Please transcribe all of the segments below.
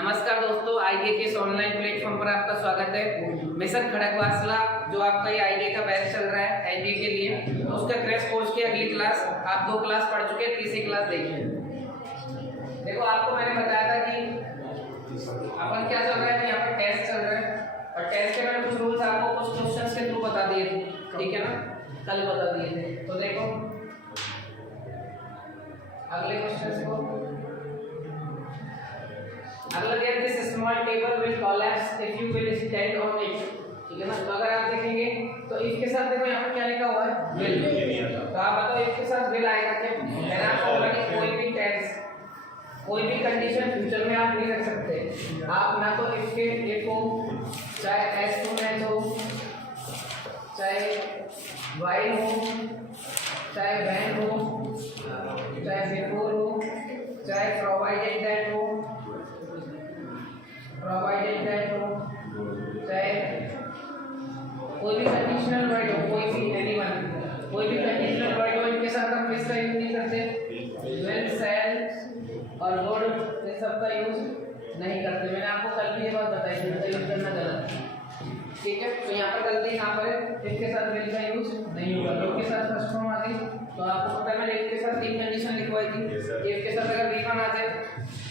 नमस्कार दोस्तों, आईडीए के इस ऑनलाइन प्लेटफॉर्म पर आपका स्वागत है। मिशन खड़गवासला जो आपका ये आईडीए का बैच चल रहा है आईडीए के लिए, तो उसका क्रैश कोर्स की अगली क्लास आप 2 क्लास पढ़ चुके हैं, तीसरी क्लास देखिए। देखो आपको मैंने बताया था कि अपन क्या चल रहा है, यहाँ पर टेस्ट चल रहा है और टेस्ट के मैंने कुछ रूल्स आपको कुछ क्वेश्चंस के थ्रू बता दिए थे, ठीक है ना, कल बता दिए थे। तो देखो अगले क्वेश्चन को, अगला दिया this small table will collapse if you will stand on it, ठीक है ना। तो अगर आप देखेंगे तो इफ के साथ देखो यहाँ पर क्या लिखा हुआ है, विल। तो आप बताओ इफ के साथ विल आएगा क्या? मैंने आपको बोला कि कोई भी टेंस कोई भी कंडीशन फ्यूचर में आप नहीं रख सकते। आप ना तो इफ के लिखो, चाहे एस टू मैच हो, चाहे वाइल हो, चाहे व्हेन हो, चाहे बिफोर हो, चाहे प्रोवाइडेड दैट हो, चाहे कोई भी कंडीशनल वर्ड हो, कोई भी एनीवन, कोई भी कंडीशनल वर्ड हो, इनके साथ हम किसका यूज नहीं करते? विल, शैल और वुड, इन सब का यूज नहीं करते। मैंने आपको कल भी ये बात बताई थी, इनका यूज करना गलत है, ठीक है। तो यहाँ पर गलती यहाँ पर है, इसके साथ विल का यूज नहीं होगा। लोग के साथ फर्स्ट फॉर्म आ गई, तो आपको पता है मैंने एक के साथ 3 कंडीशन लिखवाई थी। एक के साथ अगर V1 आ जाए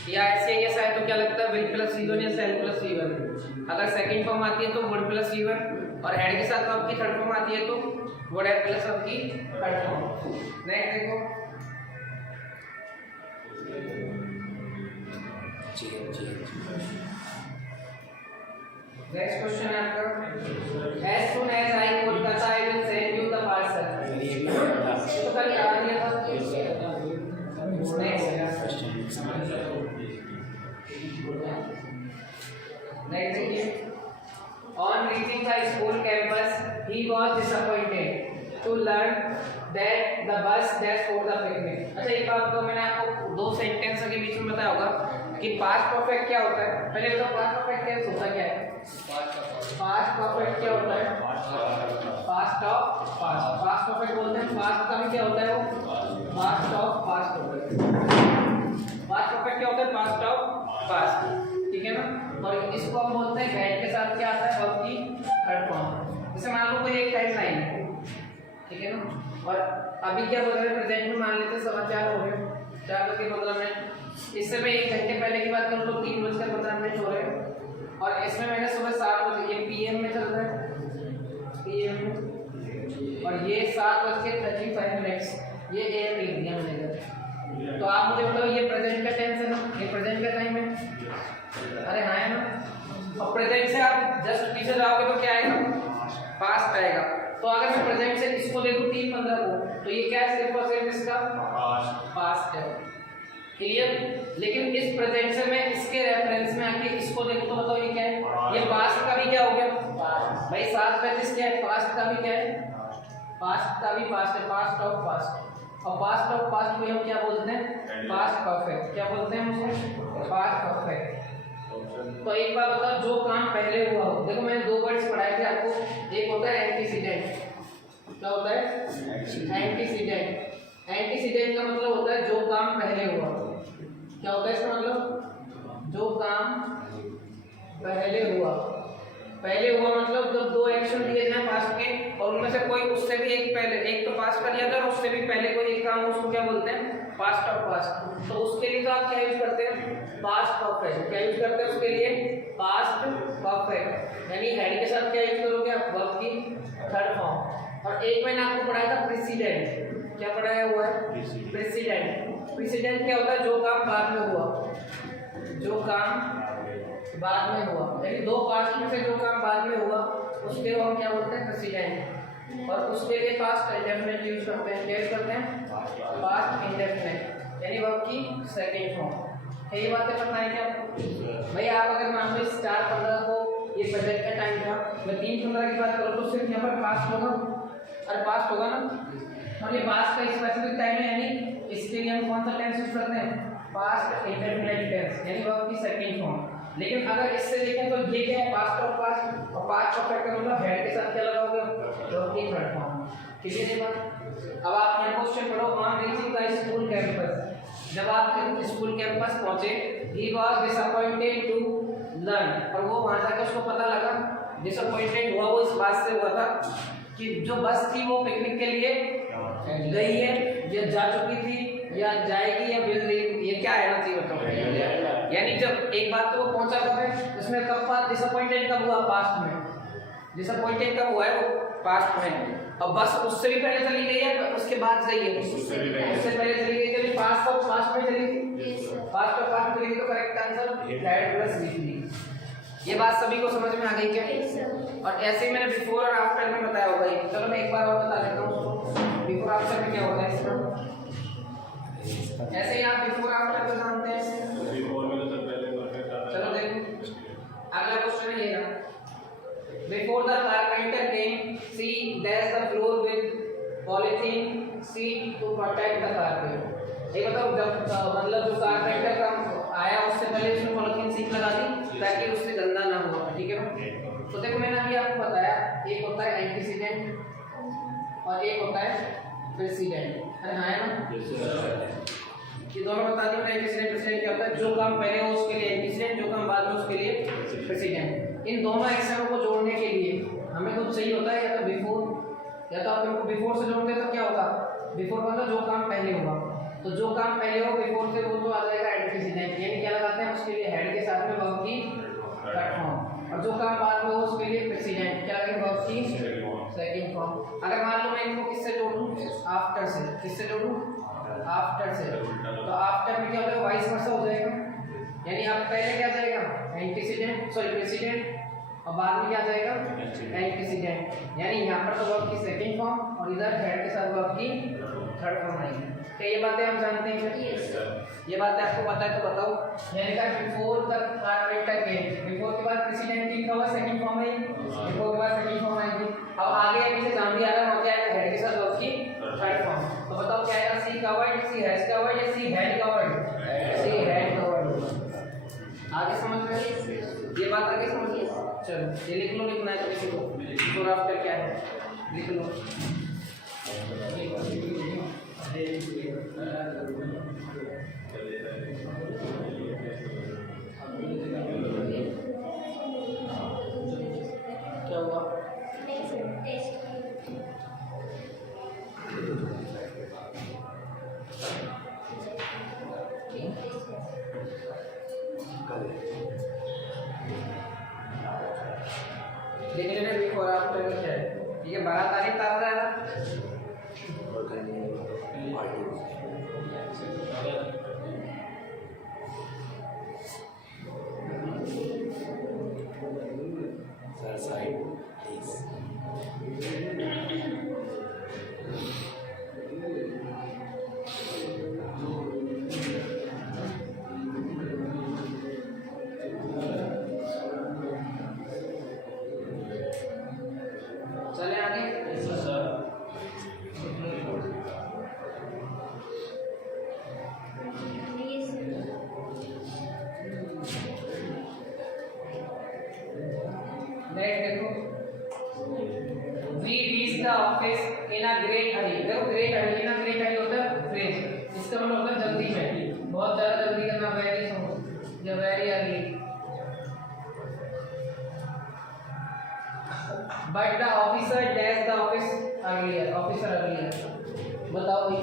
या ऐसे ऐसा है तो क्या लगता है, विल प्लस V1 या शैल प्लस V1। अगर सेकंड फॉर्म आती है तो वुड प्लस V1, और हेड के साथ आपकी थर्ड फॉर्म आती है तो वुड हेड प्लस आपकी थर्ड फॉर्म। नेक्स्ट देखो, नेक्स्ट क्वेश्चन है आपका, as soon as I Kolkata I will send you the parcel. तो कल आ गया था। नेक्स्ट देखिए, on reaching the school campus he was disappointed to learn that the bus that's for the picnic. अच्छा एक बात तो मैंने आपको 2 सेंटेंस के बीच में बताया होगा कि पास्ट परफेक्ट क्या होता है। पहले तो पास्ट परफेक्ट टेंस होता क्या है? पास्ट परफेक्ट क्या होता है? Past of past. Past perfect बोलते हैं, पास्ट का भी क्या होता है वो? पास्ट ऑफ पास्ट होता है। पास्ट परफेक्ट क्या होता है? पास्ट ऑफ पास्ट, ठीक है ना। और इसको हम बोलते हैं हेड के साथ क्या आता है, वर्ब की थर्ड फॉर्म। जैसे मान लो कोई एक टाइम लाइन है, ठीक है ना, और अभी क्या बोल रहे हैं, प्रेजेंट में मान लेते हैं समाचार हो रहे हैं 4:15। इससे मैं 1 घंटे पहले की बात करूँ तो 3:15 हो रहे हैं, और इसमें मैंने सुबह 7 बजे, ये पीएम में चल रहा है, पीएम में, और ये 7:35 ये एएम लिख दिया मैंने। तो आप मुझे बताओ ये प्रेजेंट का टेंस है ना, ये प्रेजेंट का टाइम है, अरे हाँ है ना। और प्रेजेंट से आप जस्ट पीछे जाओगे तो क्या आएगा? पास्ट आएगा। तो अगर मैं प्रेजेंट से इसको देखूं 3:15 को, तो ये क्या है? सिर्फ और सिर्फ इसका पास्ट है, क्लियर। लेकिन इस प्रेजेंट से मैं इसके रेफरेंस में आके इसको देखूं तो बताओ ये क्या है? ये पास्ट का भी क्या हो गया भाई? 7:35 क्या है? पास्ट का भी क्या है? पास्ट का भी पास्ट है, पास्ट ऑफ पास्ट। और पास्ट ऑफ पास्ट को हम क्या बोलते हैं? Past perfect. क्या बोलते हैं उसको? Past perfect. तो एक बार बताओ, जो काम पहले हुआ हो, देखो मैंने 2 वर्ड्स पढ़ाए थे आपको, एक होता है एंटीसीडेंट। क्या होता है? एंटीसीडेंट। एंटीसीडेंट का मतलब होता है जो काम पहले हुआ। क्या होता है इसका मतलब? जो काम पहले हुआ। पहले हुआ मतलब जब 2 एक्शन दिए जाए पास्ट के, और उनमें से कोई उससे भी एक पहले, एक तो पास्ट का दिया था और उससे भी पहले कोई एक काम, उसको क्या बोलते हैं? Past of past. तो उसके लिए तो आप क्या यूज करते हैं? Past perfect. क्या यूज करते हैं उसके लिए? Past perfect. यानी हेड के साथ क्या यूज करोगे आप? वर्ब की थर्ड फॉर्म। और एक मैंने आपको पढ़ाया था प्रेसिडेंट। क्या पढ़ाया हुआ है? प्रेसिडेंट। प्रेसिडेंट क्या होता है? जो काम बाद में हुआ, जो काम बाद में हुआ, यानी 2 पास्ट में से जो काम बाद में हुआ उसके हम क्या बोलते हैं? प्रेसिडेंट। और उसके लिए पास्ट इंडेफिनिट यूज करते हैं। क्या यूज करते हैं? पास्ट इंडेफिनिट, यानी वर्ब की सेकंड फॉर्म। यही बातें पता है क्या आपको? भाई आप अगर मान लो 4:15 को ये प्रेजेंट का टाइम था, मैं 3:15 की बात करूँ तो सिर्फ यहाँ पर पास्ट होगा। अरे पास्ट होगा ना, और ये पास्ट का स्पेसिफिक टाइम है, यानी इसके लिए हम कौन सा टेंस यूज करते हैं? पास्ट इंडेफिनिट टेंस, यानी वर्ब की सेकंड फॉर्म। लेकिन अगर इससे देखें तो ये क्या है? Past of past. और पास्ट परफेक्ट का मतलब हेड के साथ क्या लगाओगे? वर्ब की थर्ड फॉर्म। ठीक है ये बात। अब आप यहाँ क्वेश्चन पढ़ो, on reaching the school campus, जब आप स्कूल कैंपस पहुंचे, he was disappointed to learn, और वो वहाँ जाकर उसको पता लगा, डिसअपॉइंटेड हुआ वो इस बात से हुआ था कि जो बस थी वो पिकनिक के लिए गई है या जा चुकी थी या जाएगी या मिल रही, ये क्या है ना थी बताओ। यानी जब एक बात तो वो पहुंचा कब है, उसमें कब डिसअपॉइंटेड कब हुआ, पास्ट में। डिसअपॉइंटेड कब हुआ है, वो पास्ट में। अब बस उससे भी पहले चली गई है, उसके बाद गई है, उससे पहले चली गई, चलिए पास्ट और पास्ट में चली गई, पास्ट और पास्ट में चली गई, तो correct answer that plus V. ये बात सभी को समझ में आ गई क्या? और ऐसे ही मैंने बिफोर और आफ्टर में बताया होगा ये। चलो मैं एक बार और बता देता हूँ बिफोर आफ्टर में क्या होता है इसका। ऐसे ही आप बिफोर आफ्टर को जानते हैं। चलो देखो अगला क्वेश्चन है ये ना, before the carpenter came C dash the floor with polythene sheet to protect the carpet. ये बताओ जब मतलब जो कारपेंटर का आया उससे पहले उसने पॉलीथीन सीट लगा दी ताकि उससे गंदा ना हो, ठीक है ना। तो देखो मैंने अभी आपको बताया एक होता है एंटीसीडेंट और एक होता है प्रेसिडेंट, अरे हाँ है ना, ये दोनों बता दिए मैंने। एंटीसीडेंट प्रेसिडेंट क्या होता है, जो काम पहले हो उसके लिए एंटीसीडेंट, जो काम बाद में उसके लिए प्रेसिडेंट। इन दोनों एक्शनों को जोड़ने के लिए हमें कुछ चाहिए होता है, या तो बिफोर, या तो आप इनको बिफोर से जोड़ते तो क्या होगा, बिफोर मतलब जो काम पहले होगा, तो जो काम पहले हो बिफोर से वो तो आ जाएगा एंटीसीडेंट, यानी क्या लगाते हैं उसके लिए हेड के साथ में वर्ब की थर्ड फॉर्म, और जो काम बाद में हो उसके लिए प्रेसिडेंट क्या लगेगा, वर्ब की सेकंड फॉर्म। अगर मान लो मैं इनको किससे जोड़ूं, आफ्टर से, किससे जोड़ूं, आफ्टर से, तो आफ्टर में क्या होगा, वाइस वर्सा हो जाएगा, यानी आप पहले क्या जाएगा एंटीसीडेंट सॉरी प्रेसिडेंट और बाद में क्या जाएगा एंटीसीडेंट, यानी यहाँ पर तो वर्ब की सेकंड फॉर्म और इधर हेड के साथ वर्ब की थर्ड फॉर्म आएगी। तो ये बातें हम जानते हैं, ये बातें आपको पता है तो बताओ। यानी कि before the carpenter came, before के बाद प्रेसिडेंट लिखा हुआ सेकंड फॉर्म है, बिफोर के बाद सेकंड फॉर्म आएगी। अब आगे पीछे जहां भी आ रहा है क्या आएगा, हेड के साथ वर्ब की थर्ड फॉर्म। तो बताओ क्या आएगा, सी कवर्ड, सी हैज कवर्ड या she had covered, she had covered. आगे समझ में ये बात आगे समझ लो। चलो ये लिख लो, लिखना है तो किसी को, बिफोर आफ्टर क्या है लिख लो। क्या हुआ, देख लेना बिफोर आफ्टर में क्या है, ठीक है। 12 तारीख तार रहा है ऑफिस इन अ ग्रेट हरी। देखो great Hari, in a great हरी होता है फ्रेज, इसका मतलब होता है जल्दी में, बहुत ज्यादा जल्दी करना, वेरी स्लो या very early. But the officer dash the office earlier, officer earlier. बताओ ये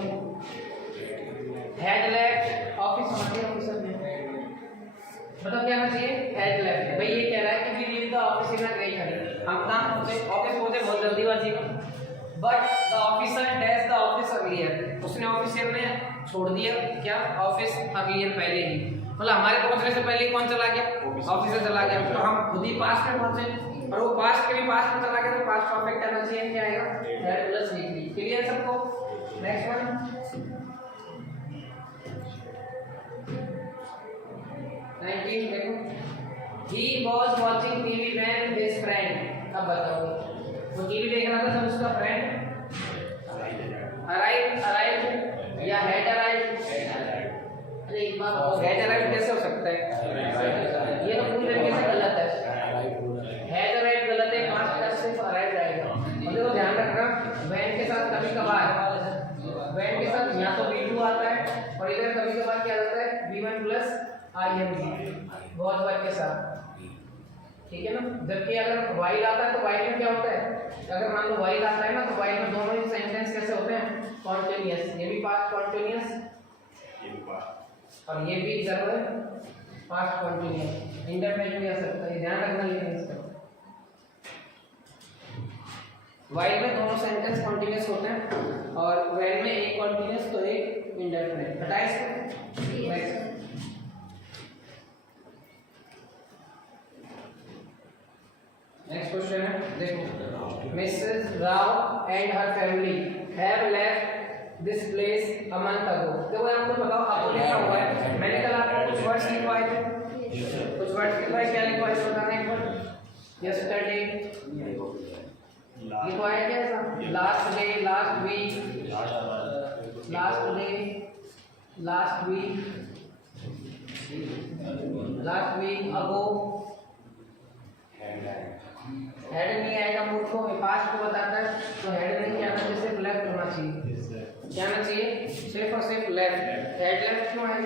हैड लेफ्ट ऑफिस होना चाहिए, ऑफिसर ने मतलब क्या होना चाहिए, हैड लेफ्ट। भाई ये कह रहा है कि we leave the office in a great hurry, हम काम पहुंचे ऑफिस पहुंचे बहुत जल्दीबाजी में। But the officer dash the office earlier, उसने ऑफिसर ने छोड़ दिया क्या, ऑफिस अर्लियर पहले ही, मतलब हमारे पहुंचने से पहले कौन चला गया, ऑफिसर चला गया, तो हम खुद ही पास्ट में पहुंचे, और वो पास्ट के भी पास्ट में चला गया, तो पास्ट परफेक्ट करना चाहिए, क्या आएगा दैट प्लस वी। क्लियर सबको। नेक्स्ट वन 19 देखो, he was watching TV when his friend, अब बताओ वो टीवी देख रहा था जब उसका फ्रेंड अराइव या हैड अराइव। अरे एक बात बताओ, हैड अराइव कैसे हो सकता है, ये तो पूरी तरीके से गलत है। हैड अराइव गलत है, पास्ट का सिर्फ अराइव आएगा। और देखो ध्यान रखना, व्हेन के साथ कभी कभार, व्हेन के साथ या तो V2 आता है और इधर कभी कभार क्या आता है V1 प्लस ING, बहुत बार के साथ। ठीक है ना। जबकि अगर वाइल आता है तो वाइल में क्या होता है, अगर मान लो वाइल आता है ना तो वाइल में दोनों ही सेंटेंस कैसे होते हैं, कॉन्टिन्यूअस, ये भी पास्ट कॉन्टिन्यूअस, ये भी पास्ट, और ये भी इधर है पास्ट कॉन्टिन्यूअस, इंडेफिनिट भी आ सकता है, ध्यान रखना। लेकिन इसका वाइल में दोनों सेंटेंस कॉन्टिन्यूअस होते हैं और व्हेन में एक कॉन्टिन्यूअस तो एक इंडेफिनिट। बताया इसको। नेक्स्ट क्वेश्चन है, देखो, Mrs Rao and her family have left this place a month ago. देखो यहाँ पर बताओ, आपको लिखा हुआ है, मैंने कल आपको कुछ वर्ड्स लिखवाए थे, कुछ वर्ड्स लिखवाए, क्या लिखवाए बताना एक बार। यस्टरडे लिखवाया क्या ऐसा, last day, last week, last day, last week, last week ago, had नहीं आएगा मूर्खों में, पास्ट को बताता है तो हेड नहीं आना चाहिए, सिर्फ लेफ्ट होना चाहिए, क्या आना चाहिए, सिर्फ और सिर्फ लेफ्ट। हेड लेफ्ट क्यों है,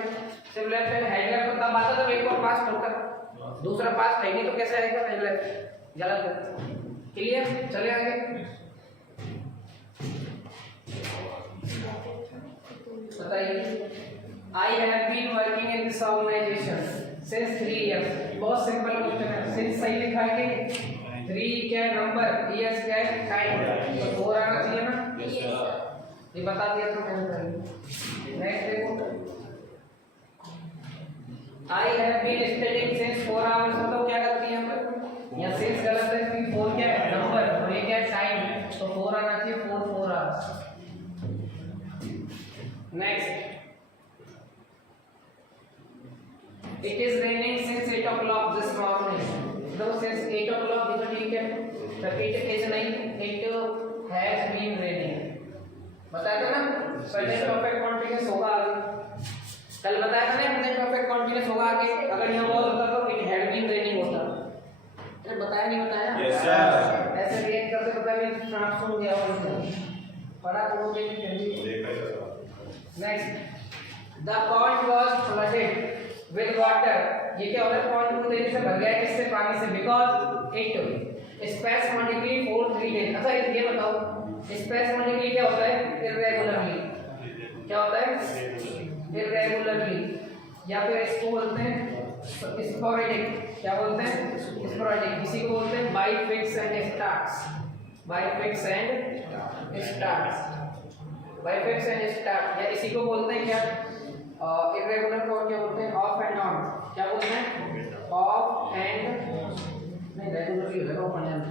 सिर्फ लेफ्ट है, हेड लेफ्ट तो तब आता जब एक और पास्ट होता, दूसरा पास्ट है नहीं तो कैसे आएगा हेड लेफ्ट, गलत है। क्लियर, चले आगे। बताइए, I have been working in this organisation since 3 years. बहुत सिंपल क्वेश्चन है, सिंस सही लिखा है कि 3 क्या नंबर, इयर्स क्या टाइम, तो 4 आना चाहिए ना, ये बता दिया तो मैंने पहले। नेक्स्ट देखो, I have been studying since 4 hours, मतलब क्या गलती है यहाँ पर, यहाँ सिंस गलत है क्योंकि 4 क्या है नंबर और ये क्या है टाइम, तो 4 आना चाहिए, 4 hours. Next, it is raining since 8 o'clock this morning. तो सिंस 8 o'clock ये तो ठीक है, तो इट इज नहीं, इट हैज बीन रेनिंग। बताया था ना प्रेजेंट परफेक्ट कॉन्टिन्यूअस होगा आगे, कल बताया था ना प्रेजेंट परफेक्ट कॉन्टिन्यूअस होगा आगे, अगर यहाँ बहुत होता तो इट हैड बीन रेनिंग होता। अरे बताया नहीं बताया, यस सर, ऐसे रिएक्ट करते पता नहीं ट्रांस हो गया और पढ़ा तो भी नहीं। Next, the pond was flooded with water. ये क्या हो रहा है, पॉन्ड पूरी तरीके से भर गया है, किससे, पानी से, बिकॉज़ इट स्पेसमोडिकली फॉर 3 days। अच्छा ये बताओ, स्पेसमोडिकली क्या होता है, इररेगुलरली, क्या होता है, इररेगुलरली, या फिर इसको बोलते हैं स्पोरेडिक, क्या बोलते हैं, स्पोरेडिक। इसी को बोलते हैं by fix and starts, by fix and starts, by fix and start, या इसी को बोलते हैं क्या, इररेगुलर को क्या बोलते हैं, ऑफ एंड ऑन, क्या बोलते हैं, ऑफ एंड, नहीं रेगुलर ही होगा, ऑफ एंड ऑन।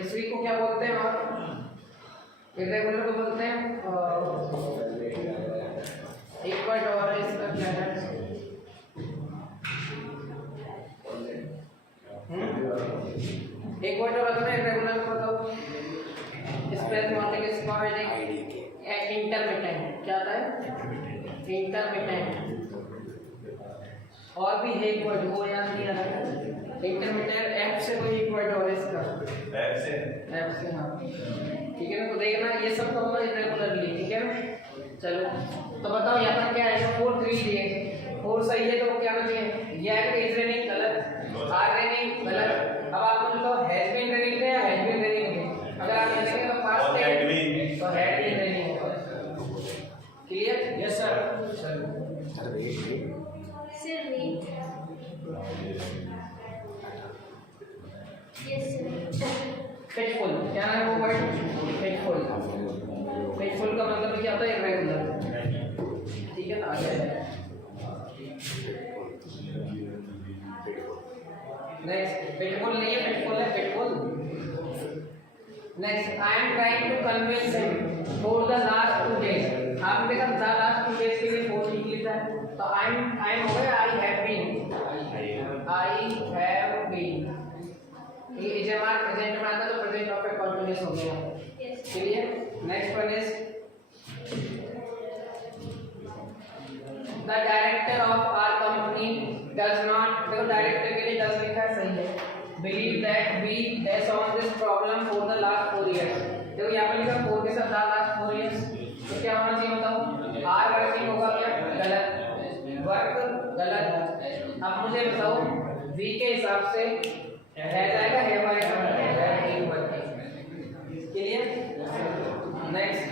इसी को क्या बोलते हैं, और इररेगुलर को बोलते हैं, एक वर्ड और इसका क्या है, एक वर्ड और बताओ, इररेगुलर को बताओ, स्पेसमोडिक, स्पोरेडिक, इंटरमिटेंट, क्या होता है, इंटरमिटेंट। और भी एक वर्ड वो याद नहीं आ रहा, इंटरमिटेंट, एफ से कोई एक वर्ड और इसका, एफ से हाँ, ठीक है ना। तो देखना ये सब तो होगा इररेगुलरली, ठीक है ना। चलो तो बताओ यहाँ पर क्या है, 4 3 दिए, 4 सही है तो क्या आना चाहिए, यह इज रेनिंग गलत, आर रेनिंग गलत। अब आप मुझे तो हैज बीन रेनिंग है या हैज बीन रेनिंग है, अगर आप ये देखें तो पास्ट टेंस तो हैड बीन रेनिंग होगा। Clear, yes sir, sir fateful, क्या है वो वर्ड, फेटफुल, फेटफुल का मतलब क्या होता है, इररेगुलर, ठीक है ना। आगे नेक्स्ट, फेटफुल नहीं है, फेटफुल है, fateful. Next, I am trying to convince him for the last 2 days। आपने देखा द लास्ट 2 days के लिए 4 लिख लिया है, तो आई एम हो गया I have been, I have been, ये जब आप प्रेजेंट में आता तो प्रेजेंट परफेक्ट कंटीन्यूअस हो गया, चलिए। Next one is the director of our company does not, देखो डायरेक्टर के लिए डज लिखा है, सही है, believe that we has on this problem for the last 4 years। देखो यहाँ पे लिखा 4 के साथ लास्ट 4 years, तो क्या होना चाहिए बताओ, आर वर्किंग होगा क्या, गलत, वर्क गलत। अब मुझे बताओ वी के हिसाब से है जाएगा हैव आएगा। Clear? Next,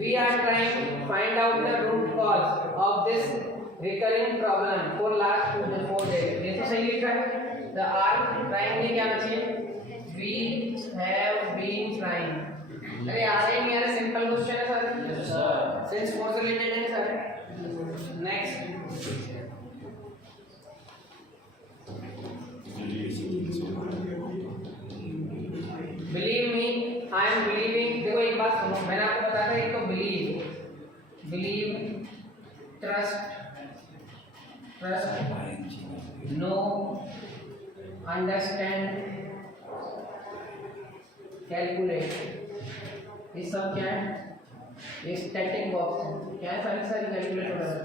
we are trying to find out the root cause of this recurring problem for last 4 days। ये तो सही लिखा है। the are trying में क्या आना चाहिए? we have been trying। अरे आ रहे नहीं, अरे सिंपल क्वेश्चन है सर, सिंस फोर से रिलेटेड है sir. Next, believe me I am believing. देखो एक बात सुनो, मैंने आपको बताया था एक तो believe, trust, no, understand, calculate, ये सब क्या है? ये स्टैटिक बॉक्स है। क्या है? सारी कैलकुलेट हो रहा है।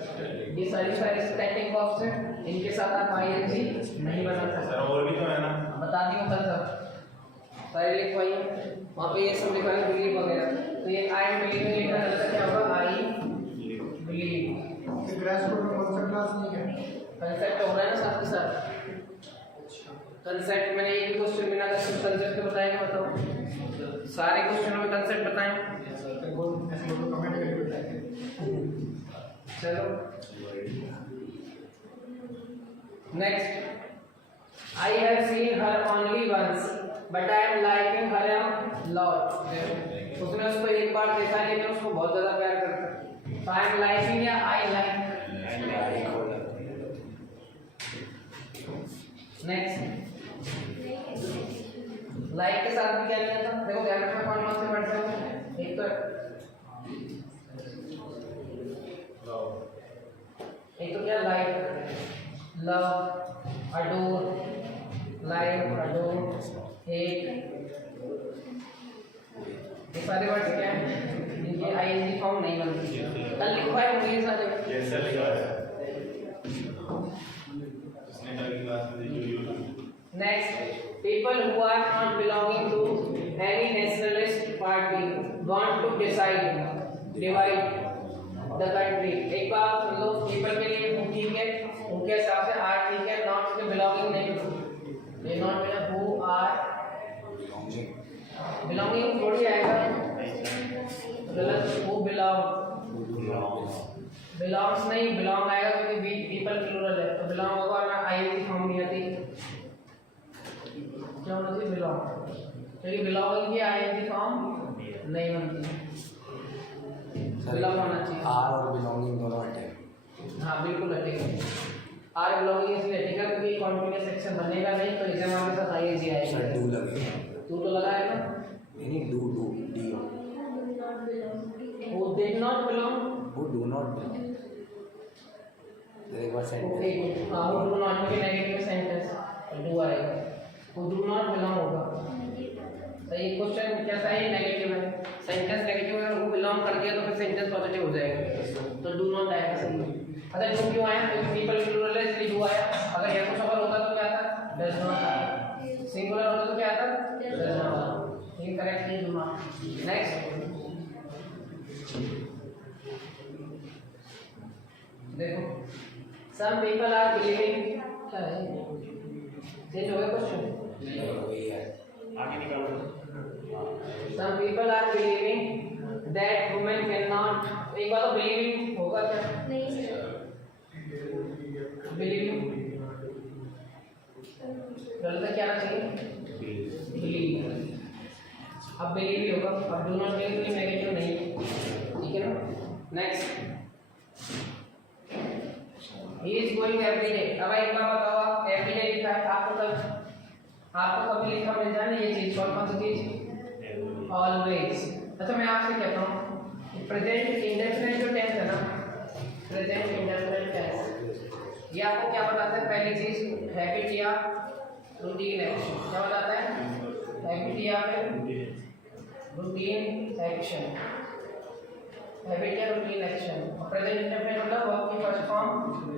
ये सारी स्टैटिक बॉक्स है, इनके साथ आप आईएनजी नहीं बना सकते। सर और भी तो है ना, बता दियो कल सब सारे लिखवाई वहाँ पे ये सब लिखा है बिलीव वगैरह। तो ये आई एम बिलीविंग लिखा है, क्या होगा? I believe. क्लास कोड में कौन सा क्लास नहीं है? कंसेप्ट हो रहा है ना साथ के साथ। कंसेप्ट मैंने एक भी क्वेश्चन बिना कंसेप्ट के बताएगा, बताओ सारे क्वेश्चनों में कंसेप्ट बताएं। कमेंट करके बताएंगे। चलो next, I have seen her only once but I am liking her a lot. उसने उसको एक बार देखा लेकिन उसको बहुत ज्यादा प्यार करता है। तो आई एम लाइकिंग या आई लाइक? नेक्स्ट, लाइक के साथ भी क्या लिया था? देखो ध्यान रखना कौन कौन से वर्ड है। एक तो क्या? Like, love, adore, like, adore, hate, ये सारे वर्ड्स क्या हैं? इनके आईएनजी फॉर्म नहीं बनती। कल लिखवा है मुझे सारे। कैसे लिखा है इसने कल की क्लास में देखी। Next, people who are not belonging to any nationalist party want to divide the country। एक बात सुन लो, people के लिए who ठीक है, उनके हिसाब से are ठीक है, not के belonging नहीं। ये not में who are belonging थोड़ी आएगा, गलत। who belongs नहीं, belong आएगा क्योंकि people plural है, तो belong होगा ना, ing फॉर्म नहीं आती। क्या होना चाहिए? बिलोंग, क्योंकि बिलोंगिंग की आईएनजी फॉर्म नहीं बनती। बिलोंग होना चाहिए। आर और बिलोंगिंग दोनों अटैक। हाँ बिल्कुल अटैक। आर बिलोंगिंग इसलिए अटैक है क्योंकि कॉन्टिन्यूअस सेक्शन बनेगा नहीं, तो एग्जाम के साथ आईएनजी आएगा। सर डू लगेगा। तू तो लगा है ना? नहीं do D. Who did not belong? Who do not belong। एक बार सेंटेंस। who do not के नेगेटिव सेंटेंस डू आएगा। who do not belong होगा। सही क्वेश्चन कैसा है? नेगेटिव है, सेंटेंस नेगेटिव है, वो बिलोंग कर दिया तो फिर सेंटेंस पॉजिटिव हो जाएगा, तो डू नॉट आएगा। सही। अच्छा डू क्यों आया? क्योंकि पीपल प्लूरल है इसलिए डू आया। अगर ये कुछ और होता तो क्या आता? डज नॉट आता। सिंगुलर होता तो क्या आता? डज नॉट आता। ये करेक्ट है, डू नॉट। नेक्स्ट देखो, सम पीपल आर बिलीविंग, क्या है चेंज हो गया क्वेश्चन? वही है। आगे निकालो। Some people are believing that women cannot। एक बार तो believing होगा क्या? believing गलत क्या आना चाहिए? believe। अब believe ही होगा। अब do not believe में नेगेटिव नहीं, ठीक है ना? Next, he is going every day। अब एक बार बताओ, आप every day लिखा है, आपको कभी लिखा मिल जाए ना ये चीज, कौन सी चीज? ऑलवेज। अच्छा मैं आपसे कहता हूँ, प्रेजेंट इंडेफिनिट जो टेंस है ना, प्रेजेंट इंडेफिनिट टेंस, ये आपको क्या बताता है? पहली चीज हैबिट या रूटीन एक्शन। क्या बताता है? हैबिट या फिर रूटीन एक्शन, हैबिट या रूटीन एक्शन। और प्रेजेंट इंडेफिनिट मतलब वर्ब की फर्स्ट फॉर्म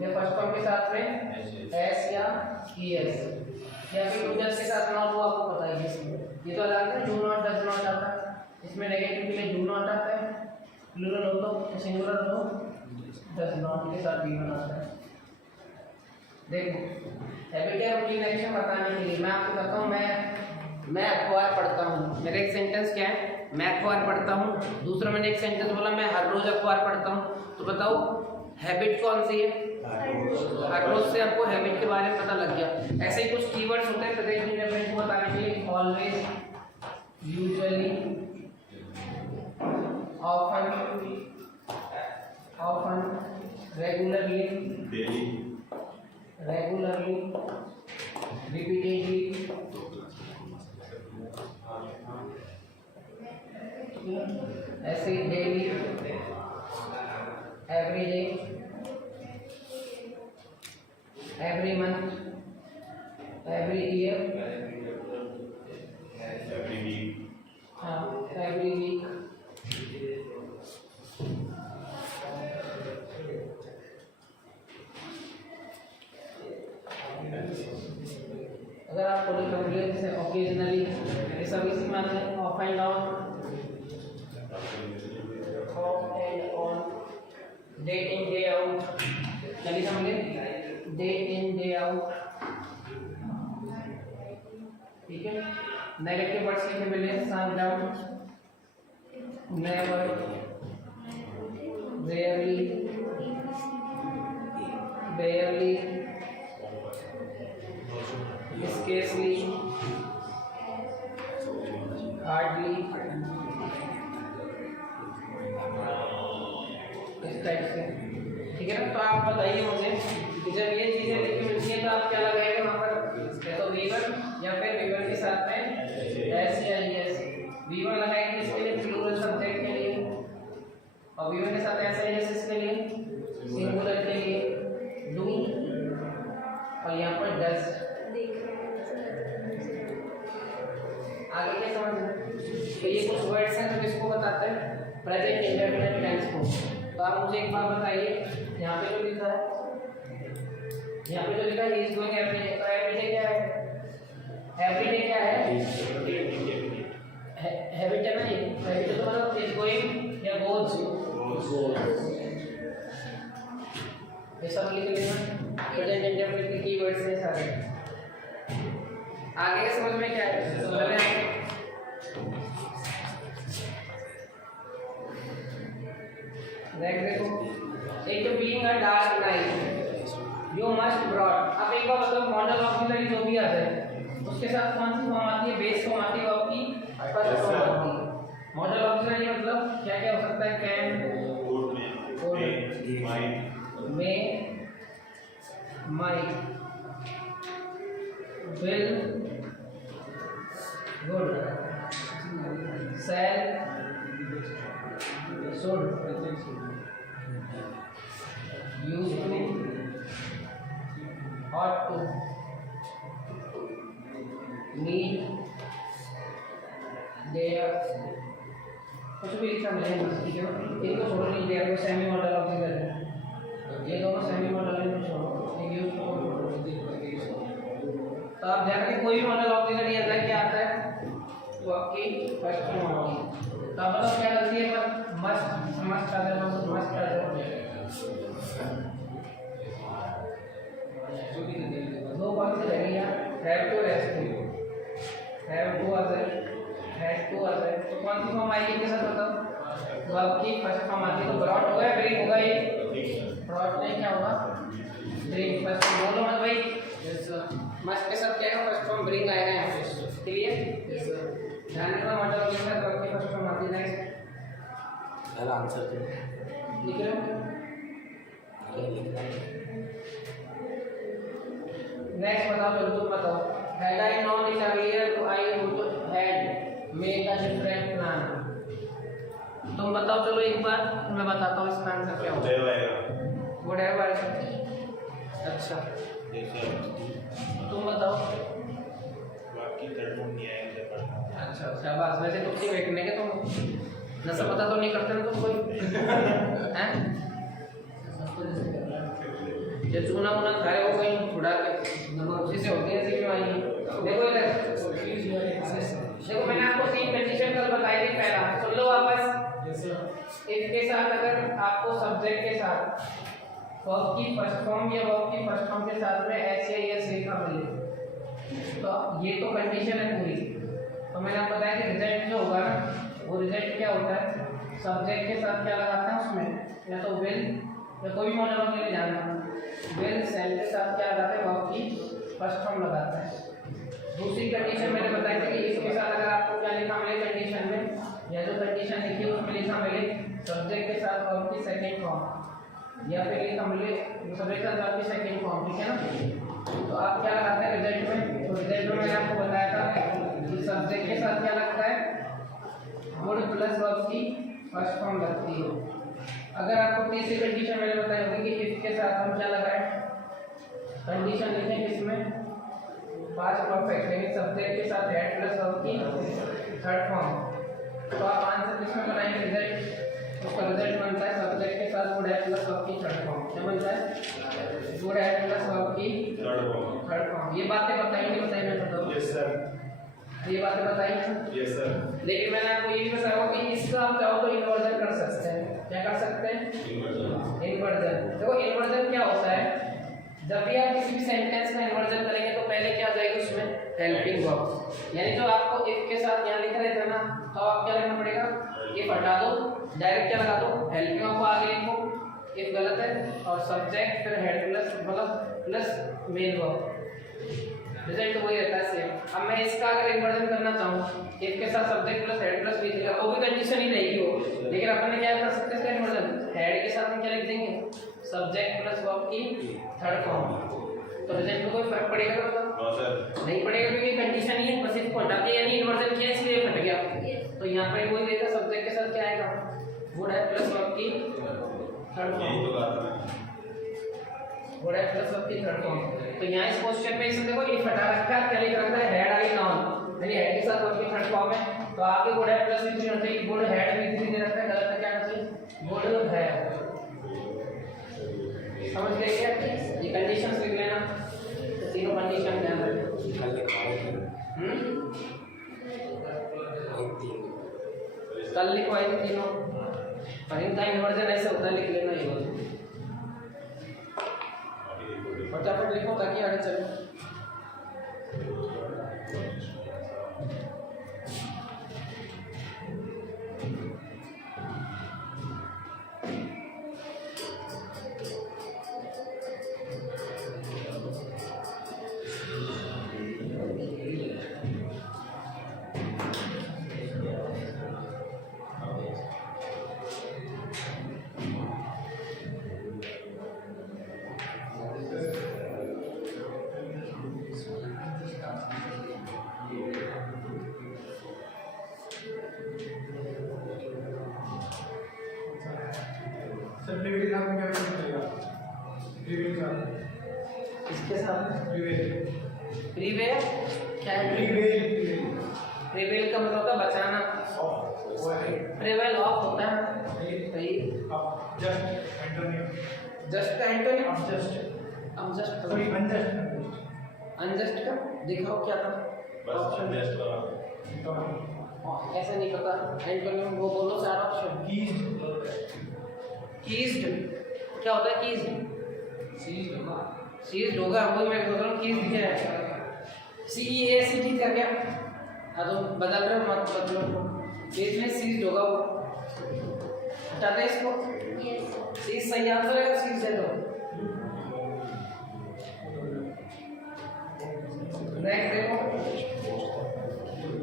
या फर्स्ट फॉर्म के साथ में एस या ईएस या फिर डूडस के साथ नॉट, वो आपको पता है इसमें। ये तो आता है डू नॉट, डज नॉट आता है, इसमें नेगेटिव के लिए डू नॉट आता है, प्लूरल हो तो सिंगुलर हो नॉट के साथ V1 आता है। देखो हैबिट या रूटीन एक्शन बताने के लिए मैं आपको बताता हूँ, मैं अखबार पढ़ता हूँ। मेरा एक सेंटेंस क्या है, मैं अखबार पढ़ता हूँ। दूसरा मैंने एक सेंटेंस बोला मैं हर रोज अखबार पढ़ता हूँ। तो बताओ हैबिट कौन सी है? हर रोज से आपको हैबिट के बारे में पता लग गया। ऐसे ही कुछ कीवर्ड्स होते हैं प्रेजेंट इंडेफिनिट को बताने के लिए, always, usually, often, regularly, repeatedly, ऐसे ही daily, every day, every month, every year, every week, अगर आप फॉलो करोगे जैसे ओकेजनली, ये सब इसी में आते हैं। Of and on, day in day out, चलिए समझे, डे इन डे आउट, ठीक है। नेगेटिव वर्ड्स लिखे मिले, down, never, rarely, बेयरली, scarcely, hardly, इस टाइप से, ठीक है ना। तो आप बताइए मुझे कि जब ये चीजें लिखी मिलती हैं तो आप क्या लगाएंगे वहाँ पर, या तो V1 या फिर V1 के साथ में S या ES। V1 लगाएंगे इसके लिए प्लूरल सब्जेक्ट के लिए, और V1 के साथ S या ES इसके लिए सिंगुलर के लिए डू, और यहाँ पर डज। आगे क्या समझ में? तो ये कुछ वर्ड्स हैं जो किसको बताते हैं, प्रेजेंट इंडेफिनिट टेंस को। तो आप मुझे एक बात बताइए, यहाँ पे जो लिखा है, यहाँ पे जो लिखा है इज गोइंग एवरी डे, तो एवरी डे क्या है? एवरी डे क्या है? हैबिट है ना ये, हैबिट तो मतलब इज गोइंग या गोज, ये सब लिख लेना। प्रेजेंट इंडेफिनिट के कीवर्ड्स हैं सारे। आगे समझ में क्या है? समझ में आए? देखो, एक तो being a dark night, you must broad. अब एक बार मतलब मॉडल ऑक्सिलरी जो भी आता है उसके साथ कौन सी फॉर्म आती है? बेस फॉर्म आती है आपकी, फर्स्ट फॉर्म आती है। मॉडल ऑक्सिलरी मतलब क्या क्या हो सकता है? Can, may, might, will, would, shall, should, used to, ought to, need, dare, कुछ भी लिखा मिलेगा, ठीक है ना। इनको छोड़ो, नहीं dare को सेमी मॉडल ऑक्सिलरी है, ये दोनों सेमी मॉडल है, छोड़ो, एक यूज को छोड़ो। तो आप ध्यान रखें, कोई भी मॉडल ऑक्सिलरी आता है क्या आता है? वो आपकी फर्स्ट फॉर्म आती है। तो आप बताओ क्या गलती है? पर मस्ट, मस्ट आ जाए, मस्ट आ जाए, दो बात से रहेगी यार, have to, has to, have to आ जाए, हैड टू आ जाए, तो कौन सी फॉर्म आएगी इनके साथ बताओ? वो आपकी फर्स्ट फॉर्म आती है। तो ब्रॉड होगा, ड्रिंक होगा, ये ब्रॉड नहीं क्या होगा? ड्रिंक। फर्स्ट फॉर्म बोलो मत भाई, मस्ट के साथ क्या है? फर्स्ट फॉर्म ब्रिंग आएगा यहाँ पे, क्लियर? ध्यान रखना, मॉडल के साथ आपकी फर्स्ट फॉर्म आती है। सर आंसर लिख लो। नेक्स्ट बताओ, बिल्कुल बताओ। Had I known it earlier, I would had made a different plan. तुम बताओ, चलो एक बार मैं बताता हूँ इसका आंसर क्या होगा। Whatever। अच्छा, तुम बताओ। बाकी थर्ड वन नहीं आएगा जब पढ़ना। अच्छा, शाबाश। वैसे तुम ही बैठने के, तुम नशा पता तो नहीं करते ना तुम कोई, हैं? ये चूना वूना खाए हो कहीं छुड़ा के, उसी से होती है ऐसी बीमारी। देखो इधर, देखो मैंने आपको 3 कंडीशन कल बताई थी। पहला सुन लो वापस, इसके साथ अगर आपको सब्जेक्ट के साथ वर्ब की फर्स्ट फॉर्म या वर्ब की फर्स्ट फॉर्म के साथ में एस या एस लिखा मिले, तो ये तो कंडीशन है पूरी। तो मैंने आपको बताया कि रिजल्ट जो होगा ना, वो रिजल्ट क्या होता है, सब्जेक्ट के साथ क्या लगाते हैं उसमें, या तो विल या कोई भी मॉडल के लिए जानना, विल सेल के साथ क्या लगाते हैं, वर्ब की फर्स्ट फॉर्म लगाते हैं। दूसरी कंडीशन मैंने बताई थी कि इसके साथ अगर आपको क्या लिखा मिले कंडीशन में, या जो कंडीशन लिखी है उसमें लिखा मिले सब्जेक्ट के साथ वर्ब की सेकंड फॉर्म, या फिर लिखा मिले सब्जेक्ट के साथ वर्ब की सेकंड फॉर्म, ठीक है ना। तो आप क्या लगाते हैं रिजल्ट में, तो रिजल्ट में मैंने आपको बताया था कि सब्जेक्ट के साथ क्या लगता है, गुड प्लस वर्ब की फर्स्ट फॉर्म लगती है। अगर आपको तीसरी कंडीशन मैंने बताई होगी कि इफ के साथ हम क्या लगाएं, कंडीशन लिखें इसमें पास्ट परफेक्ट, यानी सब्जेक्ट के साथ हेड प्लस वर्ब की थर्ड फॉर्म। तो आप आंसर किसमें बनाएंगे रिजल्ट, उसका रिजल्ट बनता है सब्जेक्ट के साथ गुड हेड प्लस वर्ब की थर्ड फॉर्म। क्या बनता है, गुड हेड प्लस वर्ब की थर्ड फॉर्म। ये बातें बताई नहीं बताई, मैं बताऊँ? Yes sir. ये बातें बताई, यस सर। लेकिन मैंने आपको ये भी बताया कि इसका आप चाहो तो इन्वर्जन कर सकते हैं। क्या कर सकते हैं, इन्वर्जन। देखो इन्वर्जन क्या होता है, जब भी आप किसी भी सेंटेंस का इन्वर्जन करेंगे तो पहले क्या आ जाएगी उसमें, हेल्पिंग वर्ब। यानी जो आपको इफ के साथ यहाँ लिख रहे थे ना, तो आप क्या लिखना पड़ेगा, इफ हटा दो, डायरेक्ट क्या लगा दो, हेल्पिंग वर्ब को आगे लिखो, इफ गलत है, और सब्जेक्ट फिर हेड प्लस मतलब प्लस मेन वर्ब, रिजल्ट तो वही रहता है सेम। अब मैं इसका अगर इन्वर्जन करना चाहूँ, इफ के साथ subject plus had plus B लिखा, वो भी कंडीशन ही रहेगी वो, लेकिन अपन क्या कर सकते हैं इसका इन्वर्जन, हेड के साथ हम क्या लिख देंगे, सब्जेक्ट प्लस वर्ब की थर्ड फॉर्म। तो रिजल्ट में कोई फर्क पड़ेगा मतलब नहीं पड़ेगा, क्योंकि कंडीशन ही है, बस इसको हटा के यानी इन्वर्जन किया इसलिए फट गया। तो यहाँ पर वही देता, सब्जेक्ट के साथ क्या आएगा, गुड हेड प्लस वर्ब की third form, good head plus verb की थर्ड फॉर्म। तो यहाँ इस क्वेश्चन में इसमें देखो इफ हटा रखा है, क्या लिख रखा है, हेड आई नाउन, यानी हेड के साथ वर्ब की थर्ड फॉर्म है, तो आगे गुड हेड प्लस भी होना चाहिए, गुड हेड भी दे रखा है, गलत है, क्या होना चाहिए, गुड है। समझ गए क्या, ये कंडीशंस लिख लेना, तो तीनों कंडीशन ध्यान रखना। कल लिखवाई थी तीनों, पर इनका इन्वर्जन ऐसे होता है, लिख लेना ये फटाफट लिखो ताकि आगे चलो। सर प्रीवियस एग्जाम में क्या करेगा, प्रीवियस एग्जाम इसके साथ प्रीवियस प्रीवेल क्या है, प्रीवेल का मतलब होता है बचाना, प्रीवेल ऑफ होता है, सही। अब जस्ट एंटोनिम, जस्ट का एंटोनिम, अब जस्ट सॉरी अनजस्ट, अनजस्ट का दिखाओ क्या था, बस जस्ट वाला ऐसा नहीं पता, एंटोनिम वो बोलो चार ऑप्शन। कीज्ड क्या होता है, कीज्ड सीज्ड होगा, वही मैं बोल रहा हूँ, कीज दिखे CEACD का क्या, हाँ तो बदल रहे हो मत बदलो, इसमें सीज्ड होगा वो, हटा दे इसको, सीज सही आंसर है, सीज दे दो। नेक्स्ट देखो,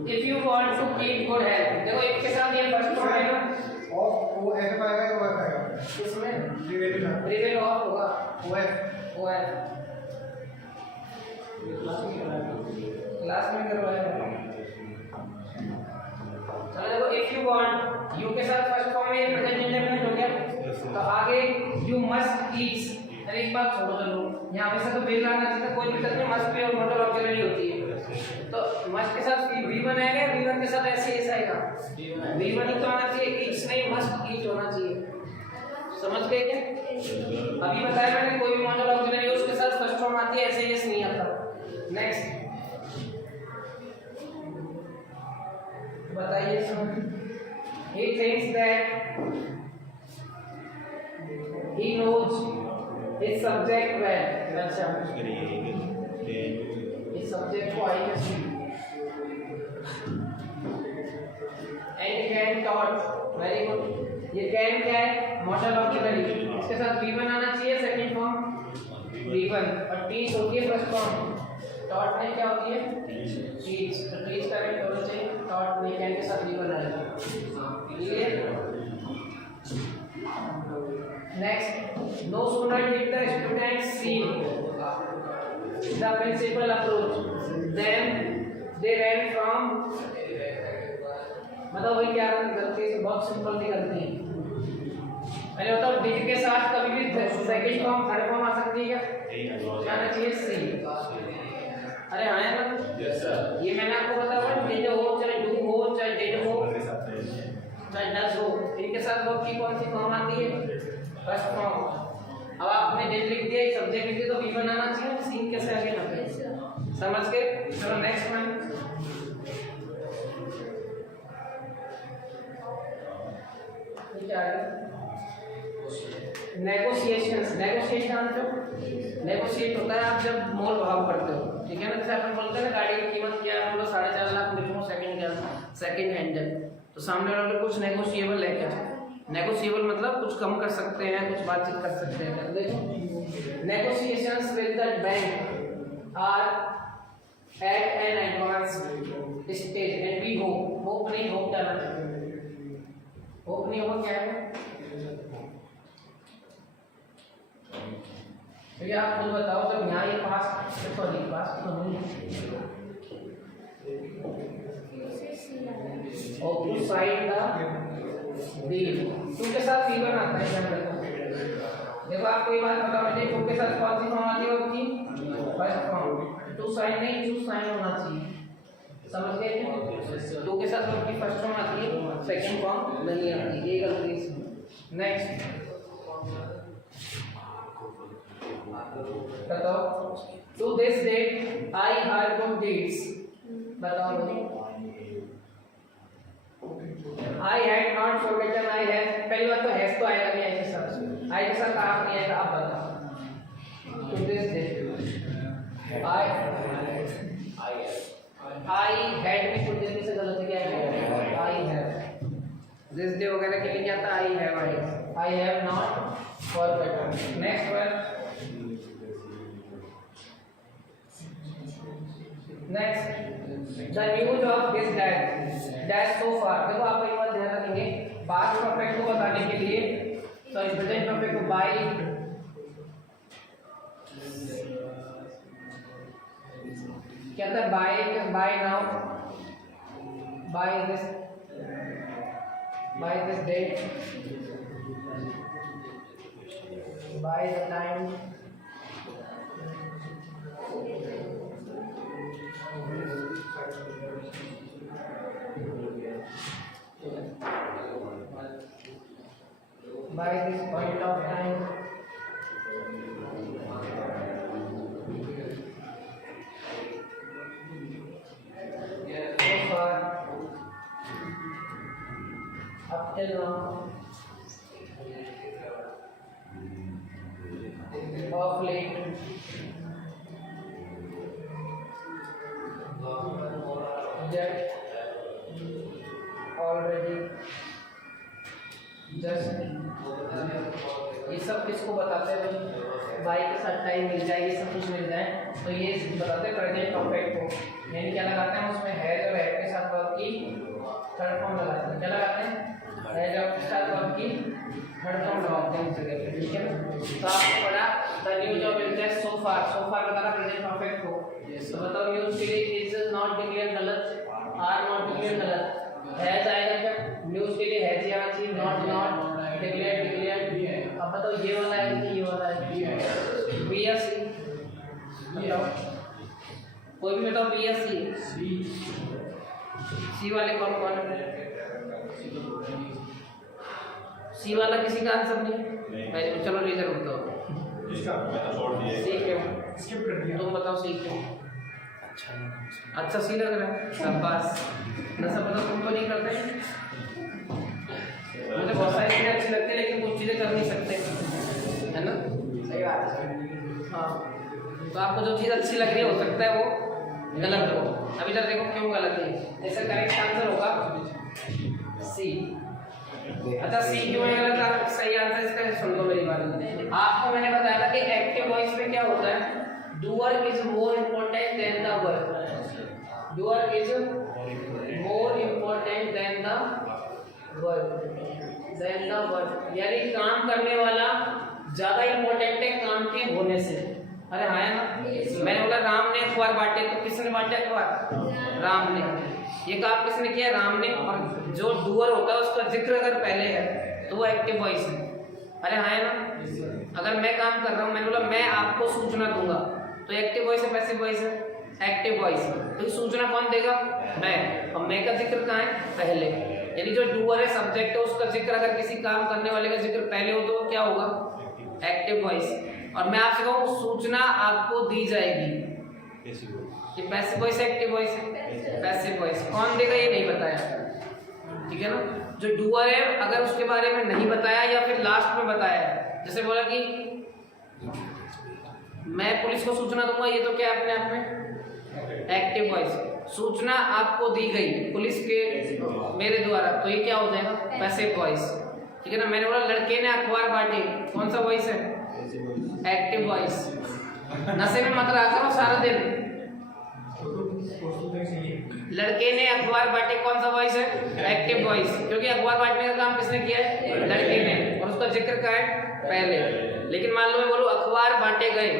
if you want to keep good health, देखो इफ के साथ ये फर्स्ट फॉर्म है ना, ऑफ वो ऐसे पाएगा तो वर्क आएगा, इसमें प्रीवियस प्रीवेल ऑफ होगा, OF OF क्लास में करवाया है। चलो देखो, इफ यू वांट, यू के साथ फर्स्ट फॉर्म में प्रेजेंट इंडेफिनिट हो गया, तो आगे यू मस्ट ईट्स, अरे एक बात छोड़ो, चलो यहाँ पे से तो बिल आना चाहिए, कोई दिक्कत नहीं, मस्ट पे और मॉडल ऑक्सिलरी होती है, तो मस्ट के साथ V1 आएगा, V1 के साथ ऐसे ऐसा आएगा, V1 ही तो आना चाहिए, ईट्स नहीं मस्ट ईट होना चाहिए। समझ गए क्या, अभी बताया मैंने, कोई भी मॉडल ऑक्सिलरी हो उसके साथ फर्स्ट फॉर्म आती है, ऐसे ऐसे नहीं आता। नेक्स्ट बताइए, he thinks that he knows इस सब्जेक्ट वेल, अच्छा then इस सब्जेक्ट को आई में सी and can taught, very good. ये कैन क्या है? मॉडल ऑक्सिलरी, इसके साथ V1 आना चाहिए, सेकंड फॉर्म V1, और टीच होती है फर्स्ट फॉर्म। टॉट में क्या होती है? टीच, तो टीच का क्या होना चाहिए? टॉट में कैन के साथ V1 आएगा। Clear? Next, no sooner did the student see the principal approach then they ran from, मतलब वही क्या गलती से बहुत सिंपल सी गलती है। मैंने बताओ डिड के साथ कभी भी सेकंड फॉर्म थर्ड फॉर्म आ सकती है क्या? आना चाहिए सी। अरे हाँ यार, यस सर, ये मैंने आपको बताया डिड हो चाहे डू हो चाहे डिड हो चाहे डज हो, इनके साथ वर्ब की कौन सी फॉर्म आती है? First form. अब आपने डिड लिख दिया, एक सब्जेक्ट लिख दिया, तो V1 आना चाहिए, सी कैसे आगे ना करे? समझ गए? चलो नेक्स्ट वन, क्या है? नेगोशिएशंस। नेगोशिएशन जो नेगोशिएट होता है आप जब मोल भाव करते हो, ठीक है ना? जैसे अपन बोलते हैं ना गाड़ी की कीमत क्या है, हम लोग 4.5 लाख लिखूं सेकंड क्या, सेकंड हैंड है, तो सामने वाले कुछ नेगोशिएबल है क्या? नेगोशिएबल मतलब कुछ कम कर सकते हैं, कुछ बातचीत कर सकते हैं। देखो, negotiations with the bank are at an advance stage and we hope नहीं, होप क्या है? होप नहीं होगा क्या है? तो ये आप खुद बताओ, जब यहाँ ये पास, सॉरी पास तो नहीं, ऑपोजिट द डील, टू के साथ V1 आता है, ध्यान रखो। देखो आपको ये बात पता मुझे, टू के साथ कौन सी फॉर्म आती है उसकी? First form. टू साइन नहीं, टू साइन होना चाहिए, समझ गए क्या? टू के साथ उसकी फर्स्ट फॉर्म आती है, सेकंड फॉर्म नहीं आती, ये गलती है। नेक्स्ट बताओ, to this date I her good deeds, बताओ मुझे। I had not forgotten, I had, पहली बात तो हैज तो आएगा नहीं, आई के साथ, आई के साथ आप नहीं आएगा, आप बताओ। To this day I had भी कुछ देने से गलत है क्या है? आई हैव, दिस डे वगैरह के लिए क्या था? I have not forgotten. Next one, next, the news of this that so far. देखो आप एक बात ध्यान रखेंगे, पास्ट परफेक्ट को बताने के लिए, सॉरी प्रेजेंट परफेक्ट को बाय, क्या था? By now, by this date, by the time, by this point of time, so far, up till now, of late, yet, already, just, ये सब किसको बताते हैं? बाई के साथ टाइम मिल जाए, ये सब कुछ मिल जाए, तो ये बताते हैं प्रेजेंट परफेक्ट को, यानी क्या लगाते हैं उसमें? हैज और हैव के साथ वर्ब की थर्ड फॉर्म लगाते हैं। क्या लगाते हैं? हैज और के साथ वर्ब की थर्ड फॉर्म लगाते हैं उस जगह पे, ठीक है? तो आपको पढ़ा the news of interest so far लगाना प्रेजेंट परफेक्ट को, तो बताओ न्यूज के लिए इज नॉट डिक्लेयर गलत, आर नॉट डिक्लेयर गलत, हैज आएगा क्या? न्यूज के लिए हैज आना चाहिए, नॉट डिक्लेयर। अब बताओ ये वाला है कि ये वाला है? बी या सी बताओ, कोई भी बताओ, बी या सी? सी वाले कौन कौन है? सी वाला किसी का आंसर नहीं? चलो रीजन बताओ। इसका मैं तो छोड़ दिया, सी क्यों? स्किप कर दिया। तुम बताओ सी क्यों? अच्छा सी लग रहा है, शाबाश। नशा मतलब तुम तो नहीं करते, मुझे बहुत सारी चीज़ें अच्छी लगती है लेकिन कुछ चीज़ें कर नहीं सकते, है ना? सही बात है। हाँ, तो आपको जो चीज़ अच्छी लग रही है हो सकता है वो गलत हो। अभी तक देखो क्यों गलत है। जैसे करेक्ट आंसर होगा सी। अच्छा सी क्यों है गलत? आप सही आंसर इसका सुन लो मेरी बात। आपको मैंने बताया था कि एक्टिव वॉइस में क्या होता है, doer is more important then the verb. Doer is more important then the verb, यानी काम करने वाला ज्यादा इम्पोर्टेंट है काम के होने से। अरे हाँ है ना, मैंने बोला राम ने अखबार बांटे, तो किसने बांटे अखबार? राम ने। ये काम किसने किया? राम ने। और जो डूअर होता है उसका जिक्र अगर पहले है तो वो एक्टिव वॉइस है। अरे हाँ है ना, अगर मैं काम कर रहा हूँ, मैंने बोला मैं आपको सूचना दूंगा, तो एक्टिव वॉइस है पैसिव वॉइस है? Active voice. तो सूचना कौन देगा? मैं। और मैं का जिक्र कहाँ है? पहले। यानी जो डूअर है सब्जेक्ट है, उसका जिक्र अगर किसी काम करने वाले का जिक्र पहले हो तो क्या होगा? Active voice. और मैं आपसे कहूँ सूचना आपको दी जाएगी, ये पैसिव वॉइस है एक्टिव वॉइस है? Passive voice. कौन देगा ये नहीं बताया, ठीक है ना। जो डूअर है अगर उसके बारे में नहीं बताया या फिर लास्ट में बताया, जैसे बोला कि मैं पुलिस को सूचना दूंगा, ये तो क्या है अपने आप में एक्टिव वॉइस। सूचना आपको दी गई पुलिस के मेरे द्वारा, तो ये क्या हो जाएगा? पैसिव वॉइस, ठीक है ना। मैंने बोला लड़के ने अखबार बांटे, कौन सा वॉइस है? Active voice. नशे में मत रहा करो सारा दिन। लड़के ने अखबार बांटे, कौन सा वॉइस है? एक्टिव वॉइस, क्योंकि अखबार बांटने का काम किसने किया है? लड़के ने, और उसका जिक्र क्या है? पहले। लेकिन मान लो मैं बोलूं अखबार बांटे गए,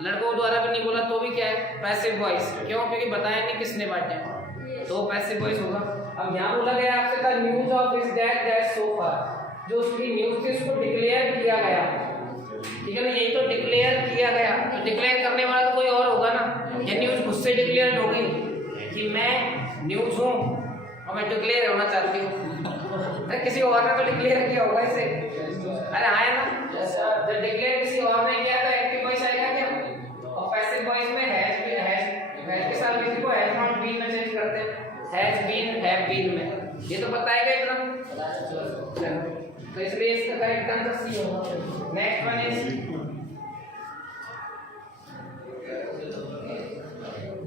लड़कों द्वारा भी नहीं बोला तो भी क्या है? Passive voice. क्यों? क्योंकि बताया नहीं किसने बांटे, तो पैसिव वॉइस होगा। अब यहाँ बोला गया आपसे था news of his death that so far, जो उसकी न्यूज थी उसको डिक्लेयर किया गया, ठीक है ना। यही तो डिक्लेयर किया गया, तो डिक्लेयर करने वाला तो कोई और होगा ना। ये न्यूज खुद से डिक्लेयर हो गई कि मैं न्यूज हूँ और मैं डिक्लेयर होना चाहती हूँ। अरे किसी और ने तो डिक्लेयर किया होगा इसे। अरे आया ना, जब डिक्लेयर किसी और ने किया तो एक्टिव वॉइस आएगा क्या? और पैसिव वॉइस में हैज बीन, हैज के साथ किसी को हैज नॉट बीन में चेंज करते हैं, हैज बीन, हैव बीन में। ये तो बताएगा इतना, तो इसलिए इसका करेक्ट आंसर सी होगा। Next one is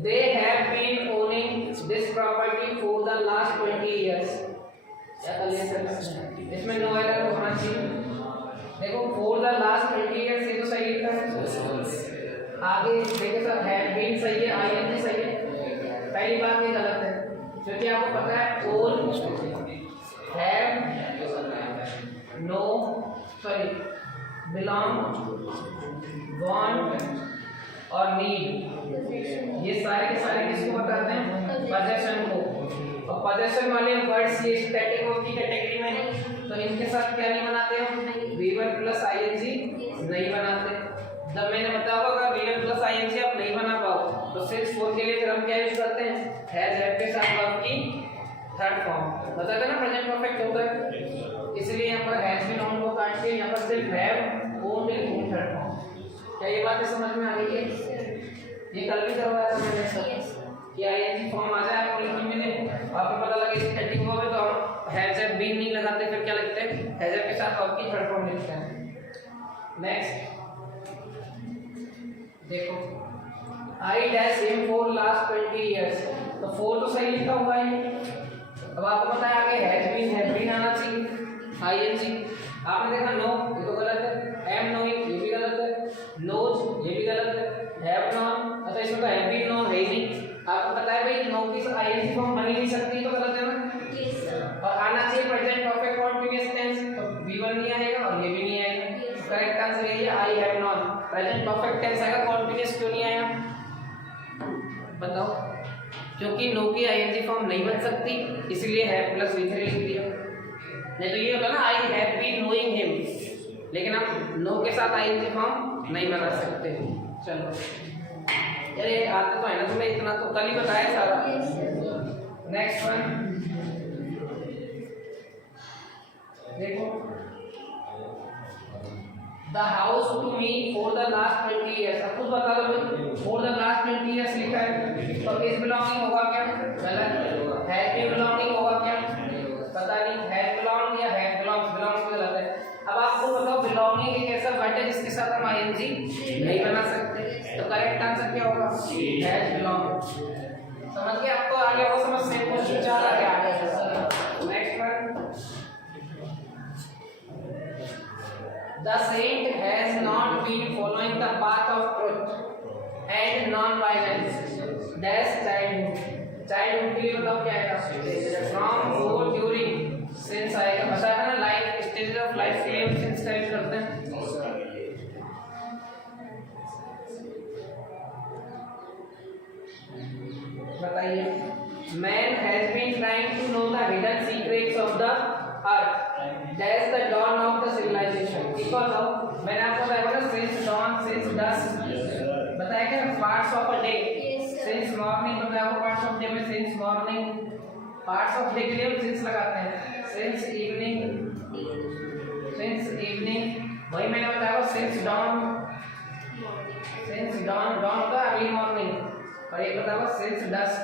they have been owning this property for the last 20 years। क्या कर लिया सर? इसमें नो एरर होना चाहिए। देखो for the last 20 years ये तो सही लिखा है। आगे देखिए सर have been सही है, ing सही है। पहली बात ये गलत है, क्योंकि आपको पता है own, have, no, sorry, belong, want और नीड, ये सारे के सारे किसको बताते हैं? पोजेशन को। और पोजेशन वाले वर्ड्स ये स्टैटिक वर्ब की कैटेगरी में है, तो इनके साथ क्या नहीं बनाते हम? V1 प्लस ing नहीं बनाते। जब मैंने बताया होगा अगर V1 प्लस ing आप नहीं बना पाओ तो सिर्फ 4 के लिए फिर हम क्या यूज करते हैं? हैज, हैव के साथ वर्ब की थर्ड फॉर्म। बताते ना प्रेजेंट परफेक्ट होता है, इसलिए यहाँ पर हैज भी नाउन को काट के यहाँ पर सिर्फ have own in third form. क्या ये बात समझ में आ गई है? ये कल भी करवाया था मैंने सर कि आईएनजी फॉर्म आ जाए आपको लिखने में, आपको पता लगे स्टैटिक वर्ब है तो हम हैज हैव बीन नहीं लगाते, फिर क्या लिखते हैं? हैज हैव के साथ वर्ब की थर्ड फॉर्म लिखते हैं। नेक्स्ट देखो, I dash him for last 20 years, तो फॉर तो सही लिखा हुआ है। अब आपको पता है आगे हैज बीन, हैव बीन आना चाहिए आईएनजी। आपने देखा नो, ये तो गलत है। एम नोइंग, ये भी गलत है। नोज, ये भी गलत है। हैव नॉन, अच्छा इसमें तो हैव बीन नॉन है ही नहीं। आपको पता है भाई नो की आईएनजी फॉर्म बन ही नहीं सकती, तो गलत है ना। Yes sir. और आना चाहिए प्रेजेंट परफेक्ट कंटीन्यूअस टेंस, तो V1 नहीं आएगा और ये भी नहीं आएगा। तो करेक्ट आंसर यही है, I have known. Present perfect tense आएगा, कंटीन्यूअस क्यों नहीं आया बताओ? क्योंकि नो की आईएनजी फॉर्म नहीं बन सकती, इसलिए हैव प्लस V3 लिख दिया। नहीं तो ये होता ना I have been knowing him, लेकिन हम नो के साथ आईएनजी फॉर्म नहीं बना सकते। चलो अरे आता तो है ना तुम्हें, इतना तो कल ही बताया सारा। नेक्स्ट वन देखो, the house to me for the last 20 years. अब खुद बता दो, फॉर द लास्ट 20 इयर्स लिखा है, तो इज बिलोंगिंग होगा क्या? गलत। हैज बीन बिलोंगिंग होगा क्या? पता नहीं। हैज बिलोंग या हैज बिलोंग्स, बिलोंग्स गलत है। अब आपको बताओ बिलोंगिंग एक ऐसा वर्ड है जिसके साथ हम आईएनजी नहीं बना सकते, तो करेक्ट आंसर क्या होगा? Has belong. समझ गए? आपको आगे वो समझ से क्वेश्चन चल रहा है आगे। Next one, the saint has not been following the path of truth and non-violence dash childhood के लिए मतलब क्या आएगा? from before during since आएगा। बताया ना लाइफ स्टेज ऑफ लाइफ के लिए हम since का यूज करते हैं। बताइए, man has been trying to know the hidden secrets of the earth dash the dawn of the civilization because of मैंने आपको बताया ना since dawn since dusk बताया क्या parts of a day since morning बताया वो parts of day में since morning parts of day के लिए हम since लगाते हैं since evening वही मैंने बताया वो since dawn dawn का early morning और एक बताया वो since dusk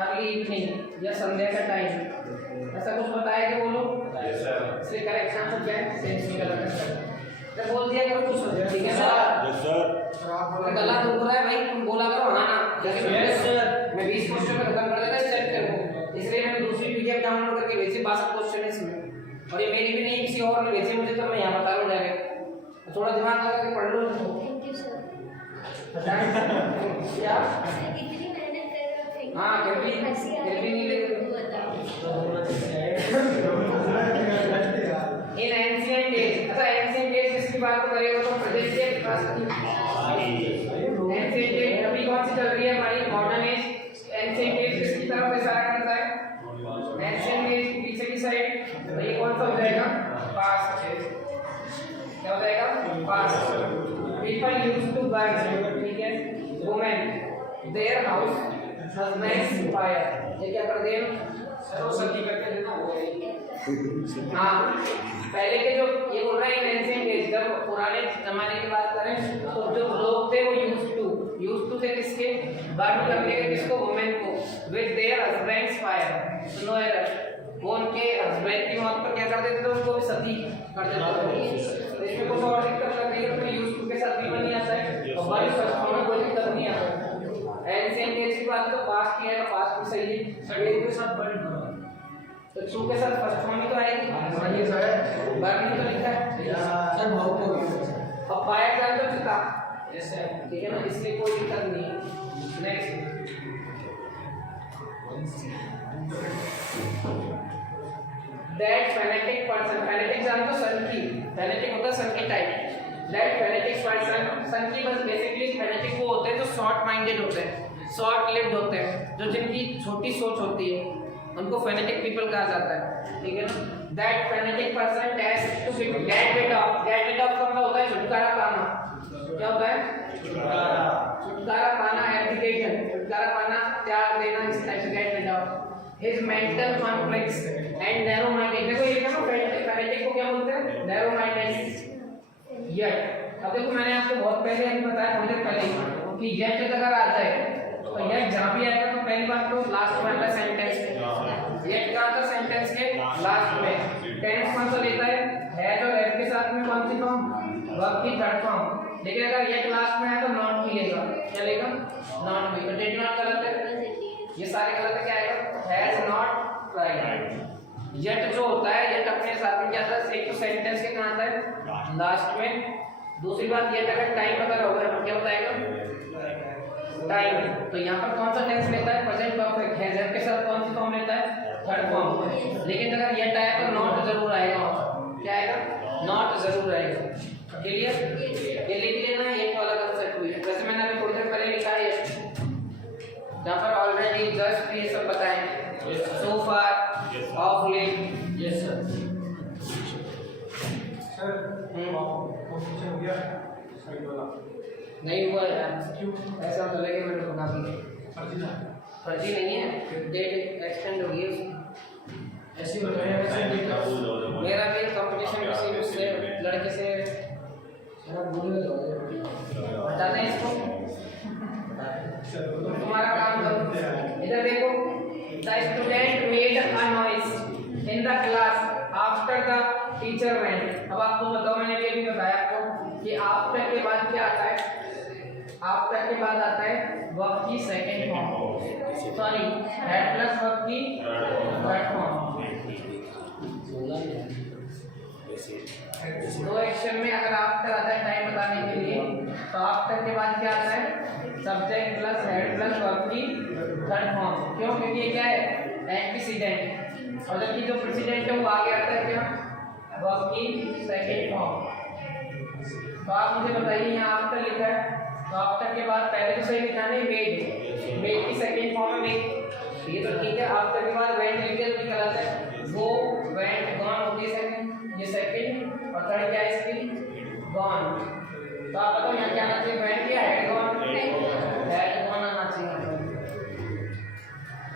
अर्ली इवनिंग या संध्या का टाइम। ऐसा कुछ बताया कि बोलो? Yes sir. इसलिए करेक्ट आंसर क्या है? सेंस निकल आता है। जब बोल दिया करो कुछ, ठीक है सर? Yes sir. गला दुख रहा है भाई, तुम बोला करो हाँ ना। Yes sir. मैं 20 क्वेश्चन में खत्म कर देता इस चैप्टर को, इसलिए मैंने दूसरी पीडीएफ डाउनलोड करके भेजी 62 क्वेश्चन इसमें, और ये मेरी भी नहीं किसी और ने भेजी मुझे, तो मैं यहाँ बता रहा हूँ डायरेक्ट। थोड़ा दिमाग लगा के पढ़ लो। Thank you sir. क्या? हाँ फिर भी नहीं लगे। इन एंशिएंट डेज, अच्छा एंशिएंट डेज किसकी बात करेगा तो प्रेजेंट डे एंशिएंट डेज अभी कौन सी चल रही है हमारी मॉडर्न एज। एंशिएंट डेज किसकी तरफ इशारा करता है? एंशिएंट डेज पीछे की साइड, तो ये कौन सा हो जाएगा? पास्ट। क्या हो जाएगा? Past. People used to burn, ठीक है, women their house husbands fire, ये क्या कर दिए? सती करके देना वो है। हाँ पहले के जो ये बोल रहा है एंशिएंट डेज, जब पुराने जमाने की बात करें तो जो लोग थे वो यूज्ड टू थे किसके? बर्न करने के, किसको? वुमेन को, विद देयर हस्बैंड्स फायर। सुनो एरर, वो उनके हस्बैंड की मौत पर क्या कर देते थे? उनको भी सती कर देते थे। इसमें कुछ और दिक्कत लग रही है तो यूज्ड टू के साथ भी बन आता है और बर्न फर्स्ट में कोई दिक्कत नहीं आता। एंशिएंट डेज की बात तो पास्ट की है, तो पास्ट भी सही है, सभी के साथ बर्न तो टू के साथ फर्स्ट फॉर्म ही तो आएगी। ये सर बर्न तो लिखा है सर भाव को अब फायर जान तो चुका। यस सर, ठीक है ना, इसलिए कोई दिक्कत नहीं है। Next, that fanatic person, fanatic जान तो सन की, फैनेटिक होता है सन की टाइप। दैट फैनेटिक पर्सन, सन की बस बेसिकली फैनेटिक वो होते हैं जो शॉर्ट माइंडेड होते हैं, शॉर्ट लिव्ड होते हैं, जो जिनकी छोटी सोच होती है, उनको फैनेटिक पीपल कहा जाता है, ठीक है ना। That fanatic person test to get rid of, get rid of का मतलब होता है छुटकारा पाना। क्या होता है? छुटकारा पाना, एब्डिकेशन, छुटकारा पाना, त्याग देना, इस टाइप से gate rid of his mental conflicts and narrow minded। देखो ये क्या ना, फैनेटिक को क्या बोलते हैं? Narrow minded. यट, अब देखो मैंने आपको बहुत पहले अभी बताया, थोड़ी देर पहले ही कि यट अगर आता है तो यट जहाँ भी आएगा तो पहली बात तो लास्ट में आता है सेंटेंस में। यट का आता है सेंटेंस के लास्ट में। टेंस कौन सा लेता है और एफ के साथ में कौन सी फॉर्म? वर्ब की थर्ड फॉर्म। लेकिन अगर यट लास्ट में आए तो नॉट भी लेगा। क्या लेगा? नॉट भी। तो डिड नॉट गलत है, ये सारे गलत है। क्या आएगा? Has not tried. यट जो होता है, यट अपने साथ में क्या आता है? एक तो सेंटेंस के कहाँ आता है? लास्ट में। दूसरी बात, यट अगर टाइम अगर होगा तो क्या बताएगा? टाइम। तो यहाँ पर कौन सा टेंस लेता है? Present perfect. हैज के साथ कौन सी फॉर्म लेता है? Third form. लेकिन अगर यट आया तो नॉट जरूर आएगा। क्या आएगा? नॉट जरूर आएगा। क्लियर? ये लिख लेना, एक वाला कंसेप्ट हुई है। वैसे मैंने अभी थोड़ी देर पहले लिखा है जहाँ पर ऑलरेडी जस्ट ये सब बताएं। So far of late. Yes sir. Sir question हो गया साइड वाला नहीं हुआ यार, क्यों ऐसा तो लगे मैंने बता दी। फर्जी नहीं है, डेट एक्सटेंड हो गई उसकी। ऐसे बताया मेरा भी कंपटीशन किसी उससे लड़के से बता दें इसको। तुम्हारा काम करो। इधर देखो, the student made a noise in the class after the teacher went. अब आपको बताओ, मैंने ये भी बताया आपको कि आफ्टर के बाद क्या आता है? आफ्टर के बाद आता है वर्ब की second form, sorry had plus verb की थर्ड फॉर्म। दो एक्शन में अगर आफ्टर आता है टाइम बताने के लिए, तो आफ्टर के बाद क्या आता है? Subject plus had plus verb की थर्ड फॉर्म। क्यों? क्योंकि ये क्या है? एंटीसीडेंट, और जबकि जो प्रेसिडेंट है वो आगे आता है क्या? वर्ब की सेकंड फॉर्म। तो आप मुझे बताइए, यहाँ आफ्टर लिखा है, तो आफ्टर के बाद पहले तो सही लिखा नहीं वेट, वेट की सेकंड फॉर्म में वेट, ये तो ठीक है। आफ्टर के बाद वेंट लिख के निकल आता है गो, वेंट, गॉन होती है सेकंड, ये सेकंड, और थर्ड क्या है इसकी? गॉन। तो आप बताओ यहाँ क्या आना चाहिए? वेंट या हेड गॉन? हेड गॉन आना चाहिए।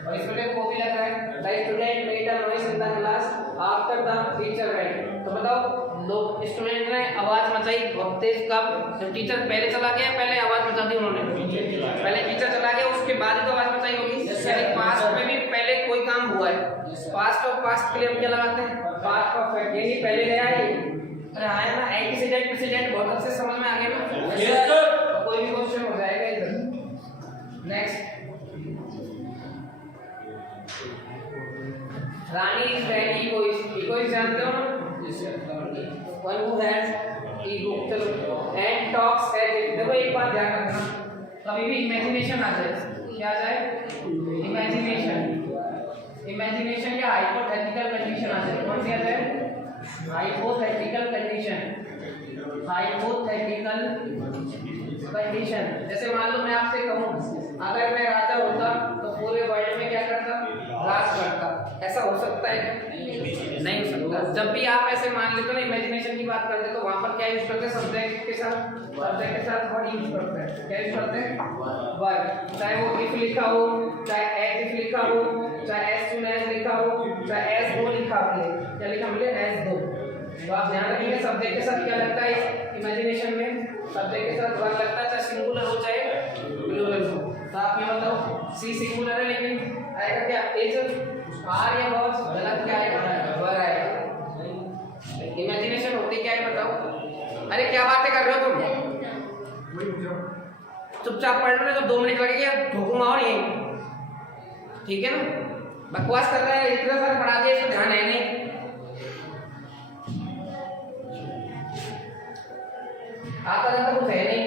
और इसमें देखो वो भी लग रहा है the student made a noise in the class after the teacher went. तो बताओ लोग स्टूडेंट ने आवाज मचाई बहुत तेज कब? जब टीचर पहले चला गया, पहले आवाज मचा दी उन्होंने? पहले टीचर चला गया उसके बाद ही तो आवाज मचाई होगी। यानी पास्ट में भी पहले कोई काम हुआ है। पास्ट और पास्ट के लिए हम क्या लगाते हैं? पास्ट परफेक्ट, यानी पहले गया है। अरे आया ना, एंटीसीडेंट प्रेसिडेंट बहुत अच्छे से समझ में आ गया ना? तो कोई भी क्वेश्चन हो जाएगा इधर। Next, Rani is very egoist. Egoist जानते हो ना? One who has ego. चलो, एंड टॉक्स एज इफ। देखो एक बात ध्यान रखना, कभी भी इमेजिनेशन आ जाए, क्या आ जाए? इमेजिनेशन। इमेजिनेशन या हाइपोथेटिकल कंडीशन आ जाए। कौन सी आ जाए? Hypothetical condition. Hypothetical condition. जैसे मान लो मैं आपसे कहूँ अगर मैं राजा होता तो पूरे वर्ल्ड में क्या करता? राज करता। ऐसा हो सकता है? नहीं हो सकता। जब भी आप ऐसे मान लेते हो ना, इमेजिनेशन की बात करते तो वहां पर क्या यूज करते हैं? सब्जेक्ट के साथ, सब्जेक्ट के साथ वर्ड यूज करते हैं। क्या यूज करते हैं? वर्ड। चाहे वो इफ लिखा हो, चाहे एज इफ लिखा हो, चाहे एज सून एज लिखा हो, चाहे एज दो लिखा मिले, क्या लिखा मिले? एज दो। तो आप ध्यान रखिए सब्जेक्ट के साथ क्या लगता है इमेजिनेशन में? सब्जेक्ट के साथ वर्ड लगता है, चाहे सिंगुलर हो चाहे प्लूरल हो। तो आप ये बताओ सी सिंगुलर है लेकिन आएगा क्या? इज, आर या वर्ब? गलत, क्या आएगा? वर्ब आएगा। इमेजिनेशन होती क्या है बताओ? अरे क्या बातें कर रहे हो तुम? चुपचाप पढ़ लो, नहीं तो 2 मिनट लगेगा, ठोकूंगा और यही, ठीक है ना? बकवास कर रहा है, इतना सारा पढ़ा दिया, इसको ध्यान है नहीं। आता जाता कुछ है नहीं।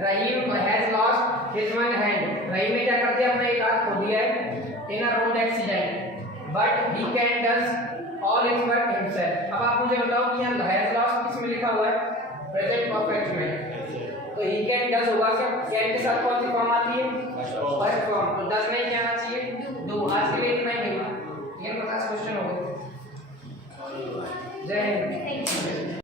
Rahim has lost his one hand. Rahim ने क्या कर दिया? अपना एक हाथ खो दिया है in a road accident, but he can does all his work himself. अब आप मुझे बताओ कि यहाँ हैज लॉस्ट किस में लिखा हुआ है? प्रेजेंट परफेक्ट में। तो ही कैन डज होगा क्या? कैन के साथ कौन सी फॉर्म आती है? First form. तो डज नहीं क्या आना चाहिए? दो। आज के लिए इतना ही है। ये 50 क्वेश्चन हो गए। जय हिंद।